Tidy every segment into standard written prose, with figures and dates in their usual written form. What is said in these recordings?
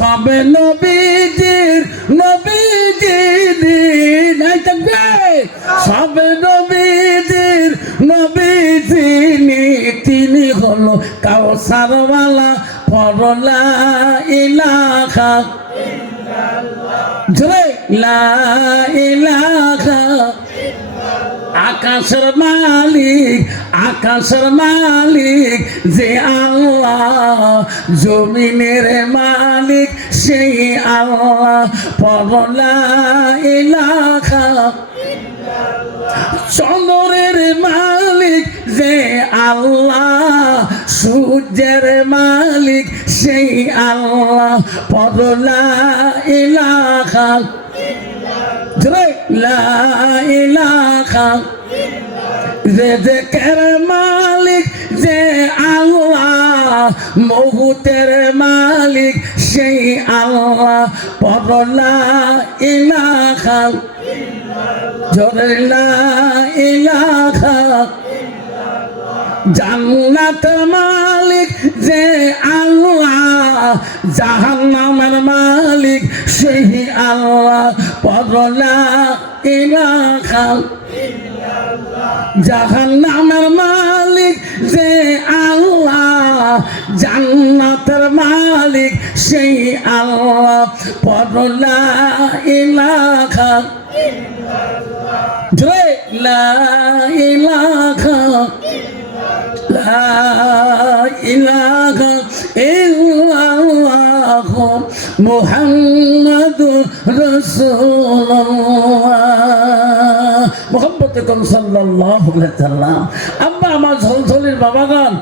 সবে নবীজির নাই থাকবে সবে নবীজির তিনি হলো কাউসারওয়ালা পরলা ইলাহা জয় লা ইলাহা আকাশের মালিক যে আল্লাহ জমিনের মালিক সেই আল্লাহ পরলা ইলাহা চন্দ্রের মালিক যে আল্লাহ সূর্যের মালিক সেই আল্লাহ পরলা ইলাহা লা ইলাহা রিজকের মালিক যে আল্লাহ মৌতের মালিক সেই আল্লাহ পরলা ইলাহা জোরে লা ইলাহা জান্নাতের মালিক যে আল্লাহ জাহান্নামের মালিক সেই আল্লাহ পরলা ইলাহা জাহান্নামের মালিক যে আল্লাহ জান্নাতের মালিক সেই আল্লাহ পরলা ইলাহা জয় লা ইলাহা লা ইলাহা ইল্লাল্লাহ মুহাম্মাদুর রাসূলুল্লাহ মুহাম্মদে কম সাল্লাল্লাহু আলাইহি ওয়াসাল্লাম। আব্বা আমার ঝলঝলির বাবাগণ,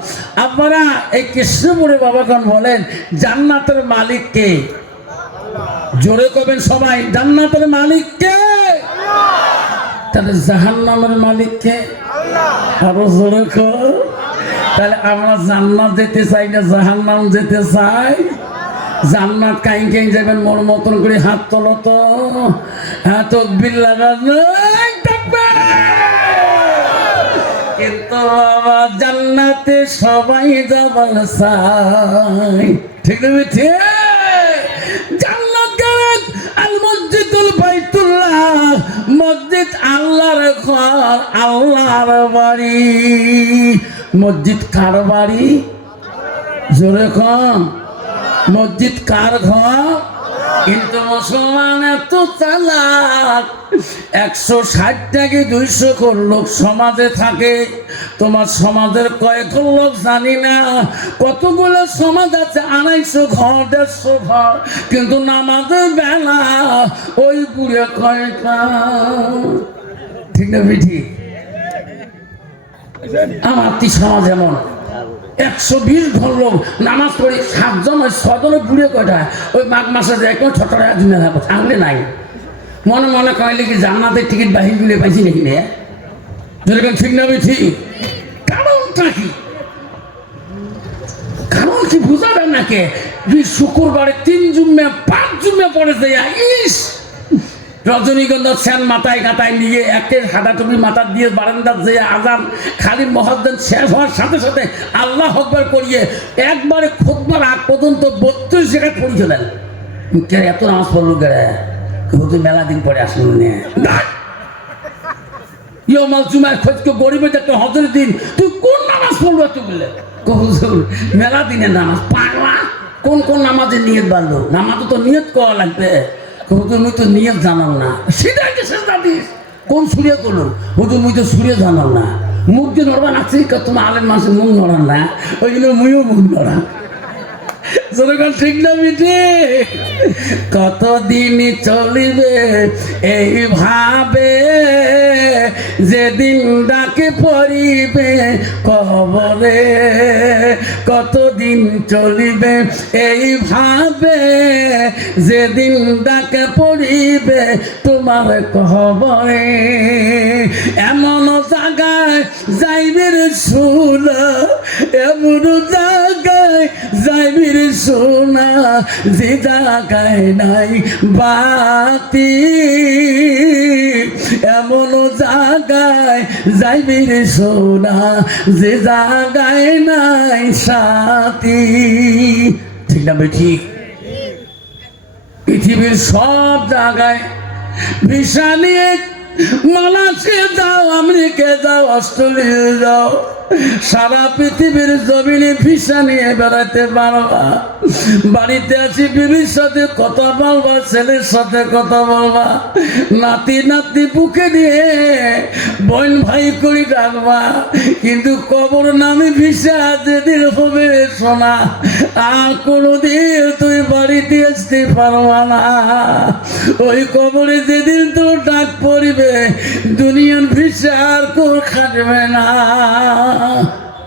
আপনারা এই কৃষ্ণপুরে বাবাগণ বলেন জান্নাতের মালিক কে? জোরে কবেন সবাই, জান্নাতের মালিক কে? তাহলে জাহান্নামের মালিক কে? আরো জোরে কর। তাহলে আমরা জান্নাত যেতে চাই না জাহান্নাম যেতে চাই? জান্নাত কাই কাই যাবেন মন মতন করে হাত তোলো তো, হ্যাঁ তকবীর লাগানো। কিন্তু আমার জান্নাতে সবাই যাবার চাই, ঠিক না? জান্নাত গেলেন আল মসজিদুল বাইতুল্লাহ, মসজিদ আল্লাহর ঘর, আল্লাহর বাড়ি। মসজিদ কার বাড়ি? জোরে কম। মসজিদ কার ঘর? কিন্তু মুসলমান এত চালাক, 160 থেকে 200 লোক সমাজে থাকে। তোমার সমাজের কয়েক লোক জানি না, কতগুলো সমাজ আছে 250 ঘর 150 ঘর, কিন্তু নামাজের বেলা ওই বুড়ে কয়টা, ঠিক না বেঠি? আমার সমাজ এমন 120 ঘর লোক নামাজ পড়ি, 7 জন 6 জনের বুড়ে কয়টা, ওই মাঘ মাসে যায় কেউ ছটা দিনে থাকবো থাকলে নাই। মনে মনে কয়লে কি জান্নাতের টিকিট বাহির গুলে পাইছি নাকি নে? যেরকম ঠিক না ঠিক? কারণটা কি? কারণ কি বুঝাবেন নাকি? শুক্রবারে 3 জুম্মে 5 জুম্মে পড়ে যায়, ইস রজনীগন্ধা স্যান মাথায় কাটায় নিয়ে একের হাঁটা টুপি মাথা দিয়ে বারান্দার যে আজান খালি মহাজ্জান শেষ হওয়ার সাথে সাথে আল্লাহ আকবার করিয়ে একবারে খুতবার আগ পর্যন্ত 32 জায়গায় পড়ে চলেন। এত নামাজ পড়লো গেলে তুই মেলা দিন পরে আসলো না ইয়মাল জুমায় খোঁজকে গরিবের একটা হজরের দিন তুই কোন নামাজ পড়লো এত বলে মেলা দিনের নামাজ পাগলা। কোন কোন নামাজের নিয়ত বাড়লো? নামাজও তো নিয়ত করা লাগবে। হুজুর মুই তো নিয়ত জানাল না, সেটাই কে শেষ দাদিস কোন সুরিয়া করলো? হুজুর মুই তো সুরিয়া জানাল না, মুখ দিয়ে নড়বা নাচছি, তোমার আলের মানুষের মুখ নড়ান না, ওই জন্য মুইও মুখ নড়া। ঠিক না মিঠে? কতদিন চলিবে এইভাবে, যেদিন ডাকে পড়িবে কবরে। কতদিন চলিবে এইভাবে, যেদিন ডাকে পড়িবে তোমার কবরে। এমন জায়গায় যাইবির সোনা, এমন জায়গায় যাইবির সোনা, যে জায়গায় নাই বাতি। এমন জায়গায় যাইবির সোনা, যে জায়গায় নাই সাথী, ঠিক না? ঠিক পৃথিবীর সব জায়গায় ভিসা নিয়ে মালয়েশিয়া যাও, আমেরিকা যাও, অস্ট্রেলিয়া যাও, সারা পৃথিবীর জমিনে ভিসা নিয়ে বেড়াতে পারবা। বাড়িতে আসি বিবির সাথে কথা বলবা, ছেলের সাথে কথা বলবা, নাতি নাতি বুকে নিয়ে বোন ভাই করে ডাকবা। কিন্তু কবর নামে ভিসা যেদিন হবে সোনা, আর কোনোদিন তুই বাড়িতে আসতে পারবা না। ওই কবরে যেদিন তোর ডাক পড়িবে, দুনিয়ার ভিসা আর কোর খাটবে না।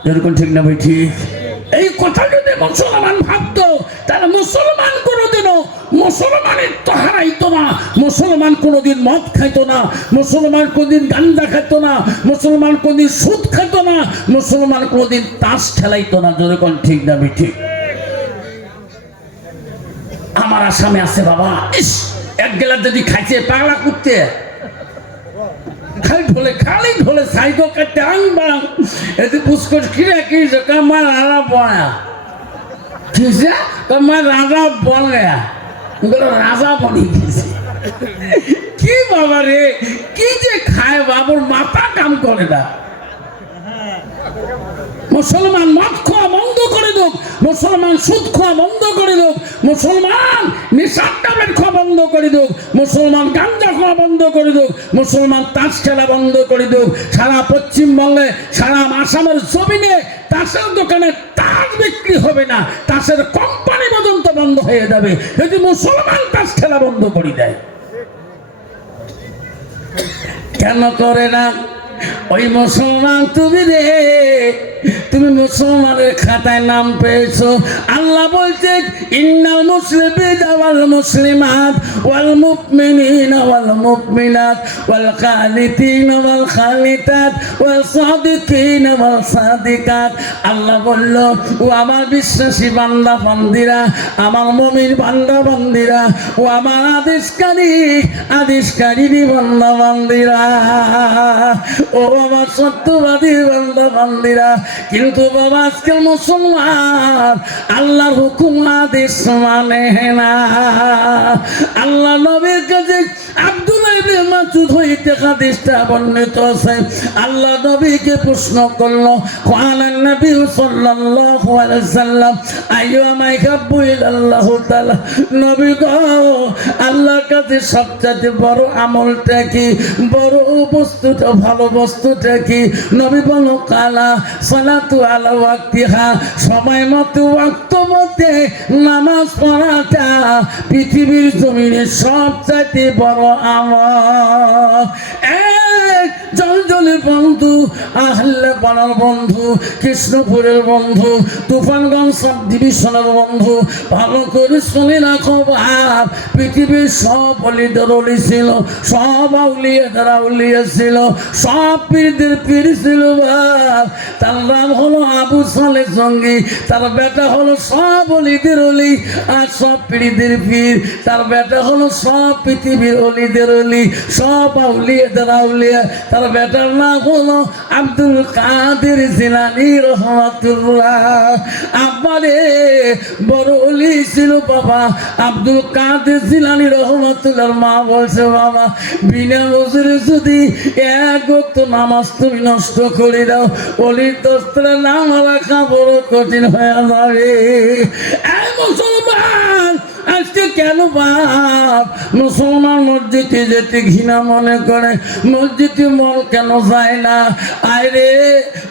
যেরকম ঠিক না ভাই? ঠিক। এই কথা যদি মুসলমান ভাবতো, তাহলে মুসলমান কোনোদিনও মুসলমানের তো হারাইতো না, মুসলমান কোনোদিন মদ খাইতো না, মুসলমান কোনোদিন গাঞ্জা খাইতো না, মুসলমান কোনোদিন সুদ খাইতো না, মুসলমান কোনোদিন তাস খেলাইতো না। যেরকম ঠিক না ভাই? ঠিক। আমার আসামে আছে বাবা, ইস এক গেলা যদি খাইছে পাগলা কুত্তে, খালি ঢোলে সাইকেল কাটতে আনবা এতে পুষ্কর কিরা কি কামার আরা বয়া ঠিক আছে, কামার রাজা বন গয়া, রাজা বনি গেছে। কি বাবা রে, কি যে খায় বাবুর মাথা কাম করে না। মুসলমান মদ খাওয়া বন্ধ করে দেব, মুসলমান সুদ খাওয়া বন্ধ করে দেব, মুসলমান নেশার ট্যাবলেট খাওয়া বন্ধ করে দেব, মুসলমান গাঞ্জা খাওয়া বন্ধ করে দেব, মুসলমান তাস খেলা বন্ধ করে দেব। সারা পশ্চিমবঙ্গে, সারা আসামের জমিনে তাসের দোকানে তাস বিক্রি হবে না, তাসের কোম্পানি পর্যন্ত বন্ধ হয়ে যাবে যদি মুসলমান তাস খেলা বন্ধ করে দেয়। কেন করে না? ওই মুসলমান তুমি রে, তুমি মুসলমানের খাতায় নাম পেয়েছো। আল্লাহ বলছে ইন্নাল মুসলিমিনা ওয়াল মুসলিমাত ওয়াল মুমিনিনা ওয়াল মুমিনাত ওয়াল কানিতিনা ওয়াল কানিতাত ওয়াল সাদিকিনা ওয়াল সাদিকাত। আল্লাহ বলল, ও আমার বিশ্বাসী বান্দা বান্দিরা, আমার মুমিন বান্দা বান্দিরা, ও আমার আদেশকারী বান্দা বান্দিরা, ও আমার সত্যবাদী বান্দা বান্দিরা। কিন্তু বাবা আজকাল মুসলমান আল্লাহর হুকুম আদেশ মানে না। আল্লাহ নবীর কাছে আব্দুল্লাহ ইবনে মাসউদ হইতে হাদিসটা বর্ণিত আছে। আল্লাহ নবীকে প্রশ্ন করলো, কালান নবী সাল্লাল্লাহু আলাইহি সাল্লাম আইয়ুমা ইয়াহাব্বু ইলাল্লাহু তাআলা, নবী গো আল্লাহর কাছে সবচেয়ে বড় আমলটা কি, বড় বস্তুটা, ভালো বস্তুটা কি? নবী বলল কালা সালাতু আলা ওয়াক্তিহা, সময় মতো ওয়াক্ত মতে নামাজ পড়াটা পৃথিবীর জমিনে সবচেয়ে বড় আমল। জলজলের বন্ধু, আহলে পাড়ার বন্ধু, কৃষ্ণপুরের বন্ধু, তুফানগঞ্জ সাব ডিভিশনের বন্ধু, ভালো করে শুনে রাখো বাপ, পৃথিবীর সব অলিদের অলি ছিল, সব আউলিয়াদের আউলিয়া ছিল, সব পীরদের পীর ছিল বাপ। তার নাম হলো আবু সালেহ জঙ্গি, তার বেটা হলো সব অলিদের অলি আর সব পীরদের পীর, তার বেটা হলো সব পৃথিবীর অলিদের অলি, সব আউলিয়াদের আউলিয়া। তার বেটার নাম হলো আব্দুল কাদের জিলানী রহমাতুল্লাহ। আব্বারে বড় অলি ছিল বাবা আব্দুল কাদের জিলানী রহমাতুল্লাহর মা বলছে, বাবা বিনা ওজরে যদি এক ওয়াক্ত নামাজ তুমি নষ্ট করে দাও, অলির দস্তরে নাম রাখা বড় কঠিন হয়ে যাবে। এই মুসলমান আজকে কেন বাপ মুসলমান মসজিদে যেতে ঘৃণা মনে করে? মসজিদে মন কেন যায় না? আরে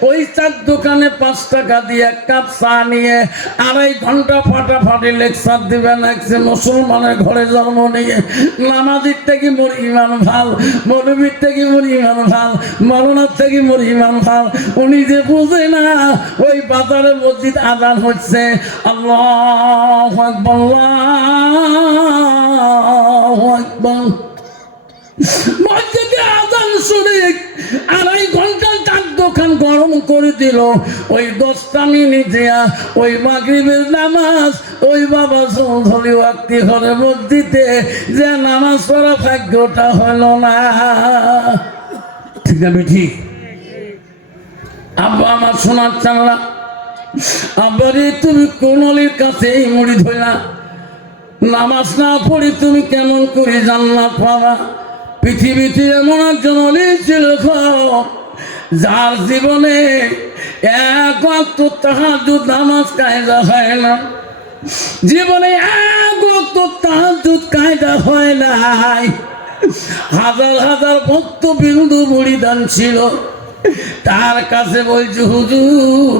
ওই চার দোকানে 5 টাকা দিয়ে এক কাপ চা নিয়ে 2.5 ঘন্টা ফাটাফাটি লেকচার দিবেন। একসে মুসলমানের ঘরে জন্ম নিয়ে নামাজির থেকে মোর ইমান ভাল, মৌলবীর থেকে মোর ইমান ভাল, মৌলানার থেকে মোর ইমান ভাল। উনি যে বুঝে না ওই বাজারে মসজিদ আজান হচ্ছে, আল্লাহু আকবার আল্লাহু আকবার, মসজিদে আজান শুনে 2.5 ঘন্টা চার দোকান গরম করে দিল। ওই 10টা মিনিট দেয়া ওই মাগরিবের নামাজ ওই বাবা চৌধুরী ওয়াক্তি ঘরে মসজিদে যে নামাজ পড়া ভাগ্যটা হলো না। ঠিক না ঠিক? আব্বা আমার সোনার চাংলা, আব্বারে তুমি কোন অলির কাছে এই মুড়ি ধরলা? নামাজ না পড়ি তুমি কেমন করে জান্নাত পাবা? পৃথিবীতে এমন একজন অলি ছিল যার জীবনে এক ওয়াক্ত তাহাজ্জুদ নামাজ কায়দা হয় না, জীবনে এক ওয়াক্ত তাহাজ্জুদ কায়দা হয় নাই। হাজার হাজার ভক্ত বিন্দু মুরিদান ছিল, তার কাছে বলছে হুজুর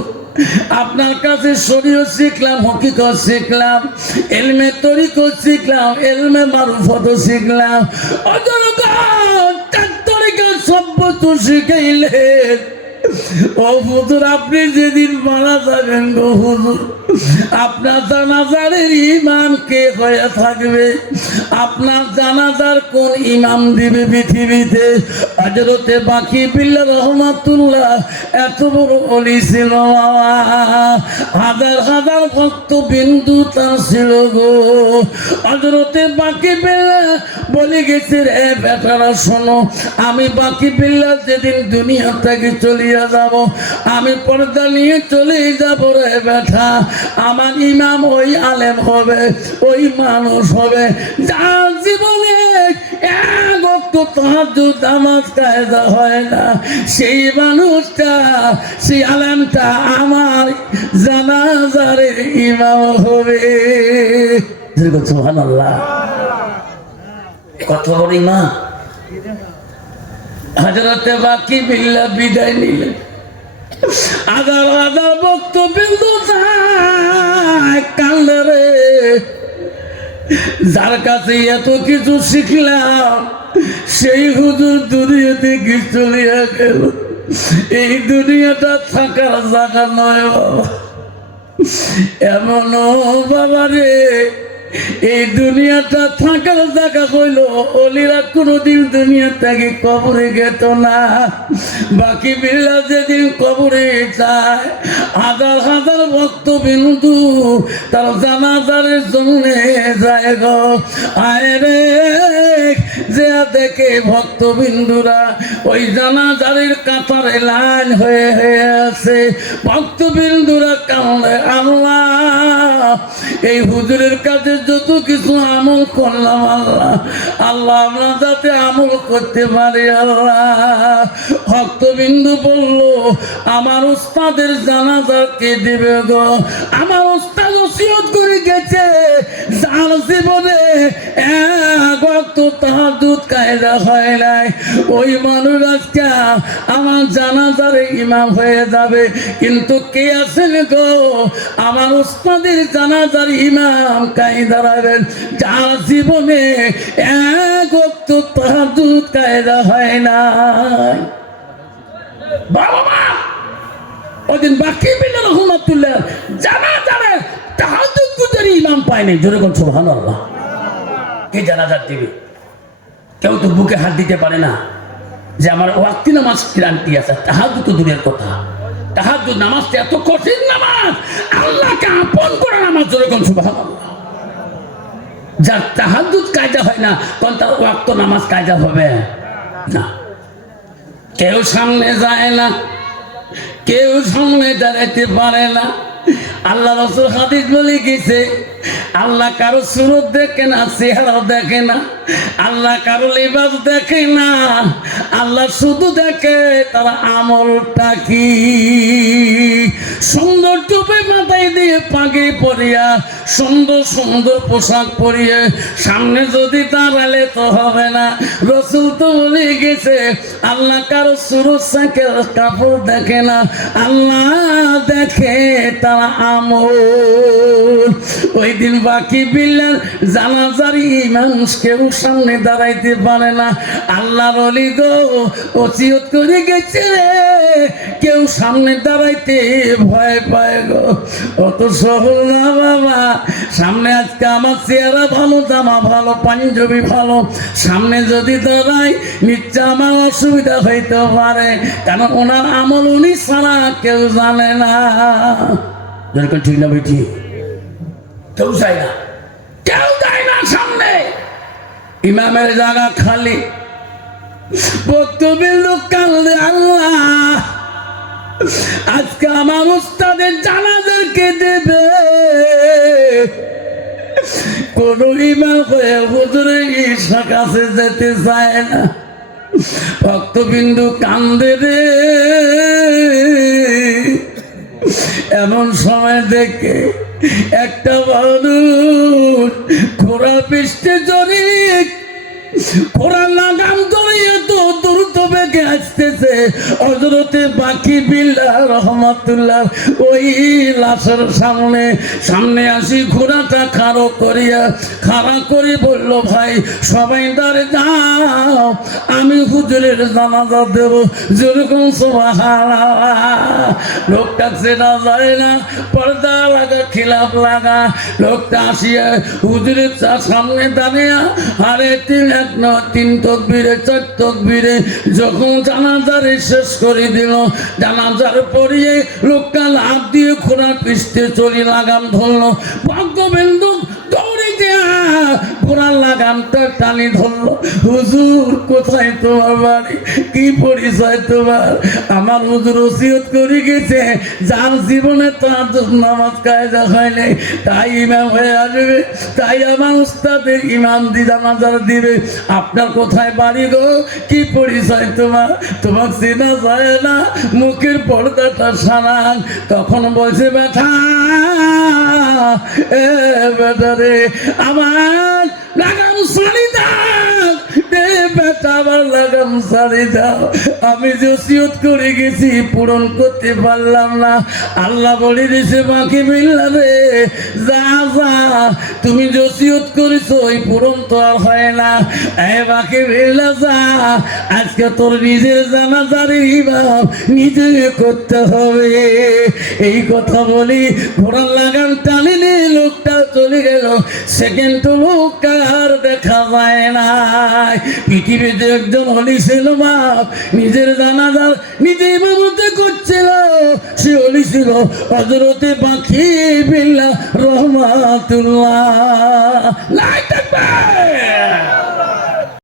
আপনার কাছে শরীয়ত শিখলাম, হকিকত শিখলাম, ইলমে তরিকত শিখলাম, ইলমে মারুফত শিখলাম, তরিকত সভ্য তো শিখাইলেন। ও হুজুর আপনি যেদিন মারা যাবেন গো হুজুর, আপনার জানাজারের ইমাম কে হয়ে থাকবে? আপনার জানাজার কোন ইমাম দিবে পৃথিবীতে? হযরতে বাকি বিল্লাহ রহমাতুল্লাহ এত বড় ওলি ছিল বাবা, হাজার হাজার ভক্ত বিন্দু তার ছিল গো। হযরতে বাকি বিল্লাহ বলে গেছে রে বেটারা শোনো, আমি বাকি বিল্লাহ যেদিন দুনিয়া থেকে চলিয়া যাব, আমি পর্দা নিয়ে চলে যাব রে বেটা, আমার ইমাম ওই আলেম হবে, ওই মানুষ হবে যার জীবনে এক ওয়াক্ত তাহাজ্জুদ নামাজ কায়দা হয় না। সেই মানুষটা, সেই আলেমটা আমার জানাজারের ইমাম হবে। সুবহানাল্লাহ, কত বড় ইমাম। হযরতে বাকি বিল্লাহ বিদায় নিলেন, হাজার হাজার বক্তব্য কান্দে রে, যার কাছে এত কিছু শিখলাম সেই হুজুর দুনিয়া থেকে চলিয়া গেল। এই দুনিয়াটা থাকার জায়গা নয় বাবা, এমন বাবা রে, এই দুনিয়াটা থাকার জায়গা হইল। অলিরা কোনোদিন দুনিয়া থেকে কবরে গেত না। বাকি বিল্লাহ যেদিন কবরে যায়, হাজার হাজার ভক্ত বিন্দু তার জানাজারের জন্য যায় গো। আয় রে, যে দেখে ভক্ত বিন্দুরা ওই জানাজারের কাতারে লাইন হয়ে আছে, ভক্ত বিন্দুরা কামড়ে আল্লাহ এই হুজুরের কাছে যত কিছু আমল করলাম আল্লাহ, আল্লাহ আমরা যাতে আমল করতে পারি আল্লাহ। ভক্তবিন্দু বলল আমার উস্তাদের জানাজা কে দেবে গো? আমার উস্তাদ ওসিয়ত করে গেছে যার জীবনে এক ওয়াক্ত তাহাজ্জুদ কায়দা হয় নাই, ওই মানুষ আজকে আমার জানাজার ইমাম হয়ে যাবে। কিন্তু কে আছেন গো আমার উস্তাদের জানাজার ইমাম কায়দা দাঁড়াবেন যার জীবনে এক ওয়াক্ত তাহাজ্জুদ কায়দা হয় নাই? বাবা মা ওদিন বাকি বিল্লাহ রহমাতুল্লাহ জানাজারে তাহাজ্জুদ গুজারি ইমাম পায়নি। জোরে কোন সুবহানাল্লাহ। কে জানাজার দিবে? কেউ তো বুকে হাত দিতে পারে না যে আমার ওয়াক্তি নামাজ ক্লান্তি আছে। তাহাজ্জুদ তো দূরের কথা, তাহাজ্জুদ নামাজটা এত কঠিন নামাজ, আল্লাহকে আপন করা নামাজ। জোরে কোন সুবহানাল্লাহ। যার তাহাজ্জুদ কায়দা হয় না তখন তার ওয়াক্ত নামাজ কায়দা হবে না। কেউ সামনে যায় না, কেউ সামনে দাঁড়াইতে পারে না। আল্লাহ রাসূল হাদিস বলে গেছে, আল্লাহ কারো সুরত দেখে না, চেহারাও দেখে না, আল্লাহ কারো লিবাস দেখে না, আল্লাহ শুধু দেখে তার আমলটা কি। সুন্দর টুপি মাথায় দিয়ে পাগড়ি পরিয়া, সুন্দর সুন্দর পোশাক পরিয়ে সামনে যদি দাঁড়ালে তো হবে না। রাসূল তো বলে গেছে আল্লাহ কারো সুরত সাকের কাপড় দেখে না, আল্লাহ দেখে তার আমল। ওই দিন বাকি বিল্লাহ জানাজার ইমাম কেউ সামনে দাঁড়াইতে পারে না। আল্লাহর ওলি গো ওসিয়ত করে গেছে রে, কেউ সামনে দাঁড়াইতে ভয় পায় গো। অত সহজ না বাবা। সামনে আজকে আমার চেহারা ভালো, জামা ভালো, পাঞ্জাবি ভালো, সামনে যদি দাঁড়াই নিশ্চয় আমার অসুবিধা হইতে পারে, কারণ ওনার আমল উনি ছাড়া কেউ জানে না। যেরকম ঠিক না বেঠি, কেউ চায় না, কেউ যায় না সামনে। ইমামের জায়গা খালি, বক্তব্যের লোক কান্দে আল্লাহ আজকে আমার উস্তাদের জানাজাকে দেবে। কোন ইমাম হয়ে হুজুরের ঈশা কাছে যেতে চায় না। ভক্তবিন্দু কান্দে রে। এমন সময় দেখে একটা মানুষ ঘোড়া পৃষ্ঠে জড়িয়ে ঘোড়া লাগাম জড়িয়ে তো দ্রুত বেগে আসতেছে হযরতে বাকি বিল্লাহ রহমাতুল্লাহ ওই লাশের সামনে আসি ঘোড়াটা খাড়া করে বলল, ভাই সবাই দাঁড়ে যাও, আমি হুজুরের জানাজা দেব। যেরকম সুবহানাল্লাহ। লোকটা চেনা যায় না, পর্দা লাগা খিলাফ লাগা। লোকটা আসিয়া হুজুরের সামনে দাঁড়িয়ে আরে তিন তকবীরে 4 তকবীরে যখন জানাজারে শেষ করে দিল, জানাজার পরিয়ে লোকটা লাফ দিয়ে ঘোড়ার পৃষ্ঠে চলি লাগাম ধরল। ভক্তবিন্দু দৌড়ে দেয়া ঘোড়ার লাগামটা টানি ধরল। হুজুর কোথায় তোমার বাড়ি, কি পরিচয় তোমার? আমার হুজুর ওসিয়ত করে গেছে যার জীবনে তাহাজ্জুদ নামাজ কায়দা হয় নাই তাই ইমাম হয়ে আসবে, তাই আমার উস্তাদের ইমাম দি জানাজা দিবে। আপনার কোথায় বাড়ি গো, কি পরিচয় তোমার? তোমার চেনা যায় না, মুখের পর্দাটা সারান। তখন বলছে, বেটা এ বেটা রে, আমার লাগাম ছাড়ি দাও, বেটা আমার লাগাম ছাড়ি দাও। আমি যে ওসিয়ত করে গেছি পূরণ করতে পারলাম না। আল্লাহ বলে দিয়েছে, বাকি বিল্লাহ রে, যা যা, তুমি যে ওসিয়ত করেছো ওই পূরণ তো আর হয় না। বাকি বিল্লাহ যা, আজকে তোর নিজের জানাজার ইমাম নিজে করতে হবে। এই কথা বলি ঘোড়ার লাগাম টানি নিয়ে লোকটা চলে গেল। সেকেন্ড লোকটা আর দেখা যায় না। পৃথিবীতে একজন অলি ছিল বাপ, নিজের জানাজার নিজে ইমামতি করছিল। সে অলি ছিল হযরতে বাকি বিল্লাহ রহমাতুল্লাহ।